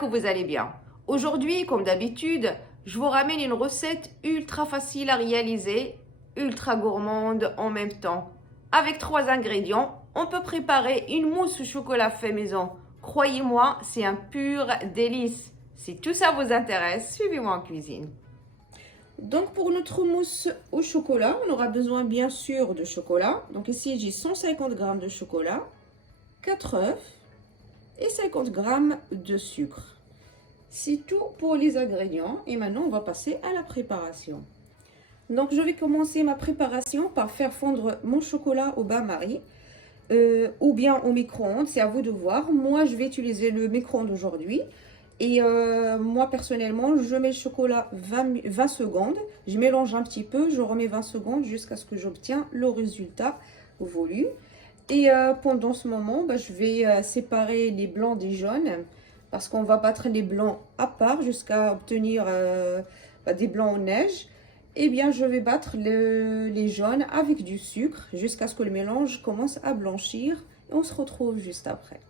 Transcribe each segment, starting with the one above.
que vous allez bien. Aujourd'hui, comme d'habitude, je vous ramène une recette ultra facile à réaliser, ultra gourmande en même temps. Avec 3 ingrédients, on peut préparer une mousse au chocolat fait maison. Croyez-moi, c'est un pur délice. Si tout ça vous intéresse, suivez-moi en cuisine. Donc pour notre mousse au chocolat, on aura besoin bien sûr de chocolat. Donc ici j'ai 150 g de chocolat, 4 œufs et 50 g de sucre. C'est tout pour les ingrédients et maintenant on va passer à la préparation. Donc je vais commencer ma préparation par faire fondre mon chocolat au bain-marie ou bien au micro-ondes, c'est à vous de voir. Moi je vais utiliser le micro-ondes aujourd'hui. Et moi personnellement, je mets le chocolat 20 secondes. Je mélange un petit peu, je remets 20 secondes jusqu'à ce que j'obtiens le résultat voulu. Et pendant ce moment, je vais séparer les blancs des jaunes. Parce qu'on va battre les blancs à part jusqu'à obtenir des blancs en neige. Et bien je vais battre les jaunes avec du sucre jusqu'à ce que le mélange commence à blanchir. Et on se retrouve juste après.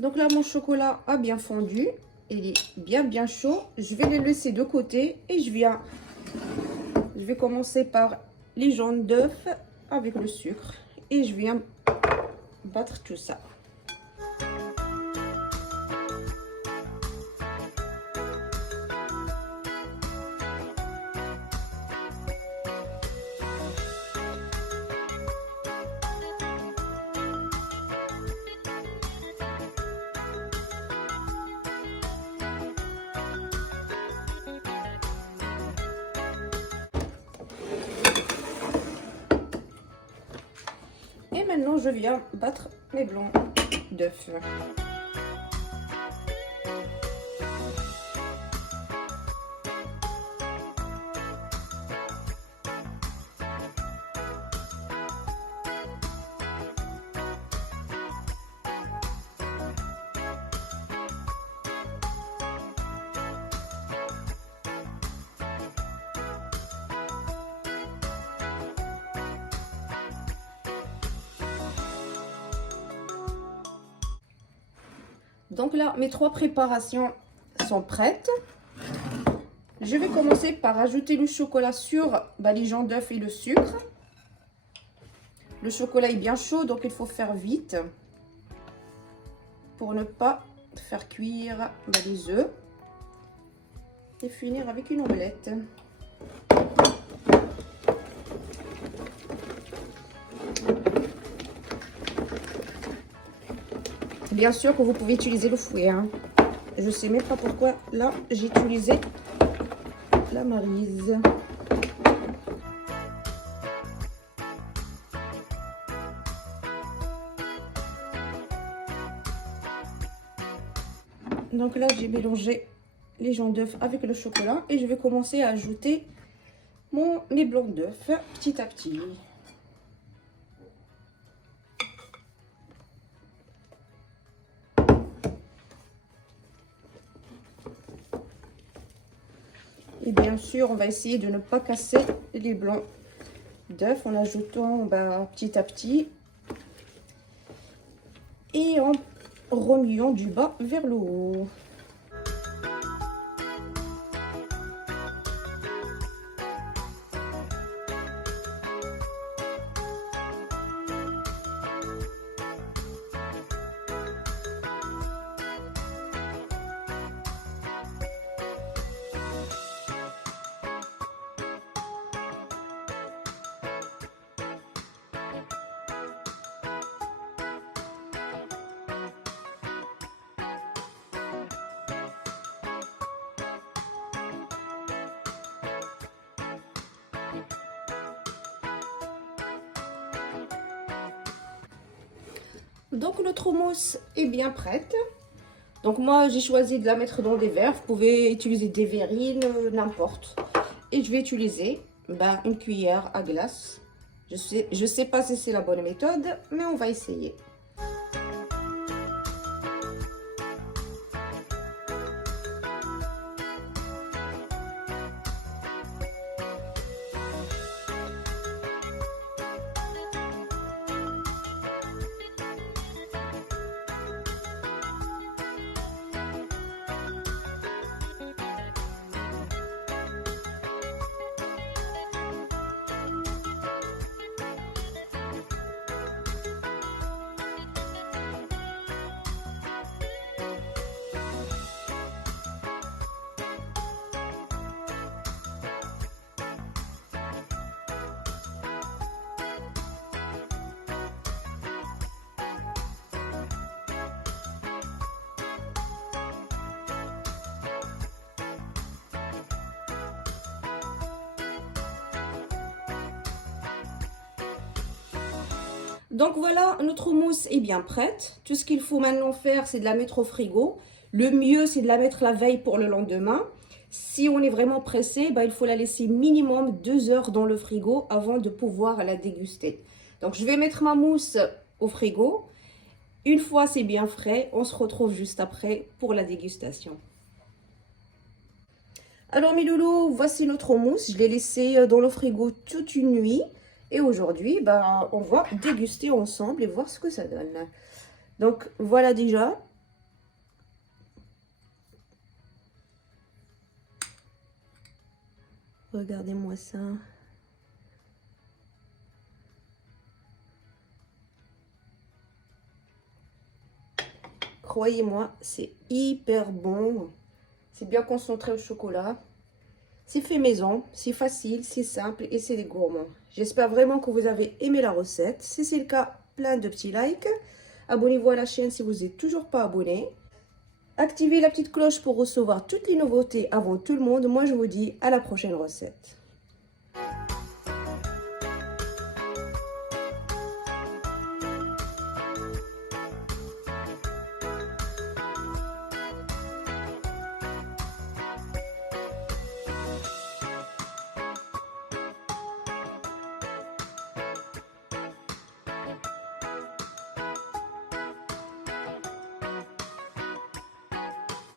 Donc là, mon chocolat a bien fondu. Il est bien chaud. Je vais les laisser de côté et je vais commencer par les jaunes d'œufs avec le sucre. Et je viens battre tout ça. Et maintenant, je viens battre mes blancs d'œufs. Donc là, mes 3 préparations sont prêtes. Je vais commencer par ajouter le chocolat sur les jaunes d'œufs et le sucre. Le chocolat est bien chaud, donc il faut faire vite pour ne pas faire cuire les œufs et finir avec une omelette. Bien sûr que vous pouvez utiliser le fouet. Je sais même pas pourquoi là j'ai utilisé la Maryse. Donc là j'ai mélangé les jaunes d'œufs avec le chocolat et je vais commencer à ajouter mes blancs d'œufs petit à petit. Et bien sûr, on va essayer de ne pas casser les blancs d'œufs en ajoutant petit à petit et en remuant du bas vers le haut. Donc notre mousse est bien prête. Donc moi j'ai choisi de la mettre dans des verres. Vous pouvez utiliser des verrines, n'importe. Et je vais utiliser une cuillère à glace. Je sais pas si c'est la bonne méthode, mais on va essayer. Donc voilà, notre mousse est bien prête. Tout ce qu'il faut maintenant faire, c'est de la mettre au frigo. Le mieux, c'est de la mettre la veille pour le lendemain. Si on est vraiment pressé, il faut la laisser minimum 2 heures dans le frigo avant de pouvoir la déguster. Donc je vais mettre ma mousse au frigo. Une fois c'est bien frais, on se retrouve juste après pour la dégustation. Alors mes loulous, voici notre mousse. Je l'ai laissée dans le frigo toute une nuit. Et aujourd'hui, on va déguster ensemble et voir ce que ça donne. Donc, voilà déjà. Regardez-moi ça. Croyez-moi, c'est hyper bon. C'est bien concentré au chocolat. C'est fait maison, c'est facile, c'est simple et c'est gourmand. J'espère vraiment que vous avez aimé la recette. Si c'est le cas, plein de petits likes. Abonnez-vous à la chaîne si vous n'êtes toujours pas abonné. Activez la petite cloche pour recevoir toutes les nouveautés avant tout le monde. Moi, je vous dis à la prochaine recette.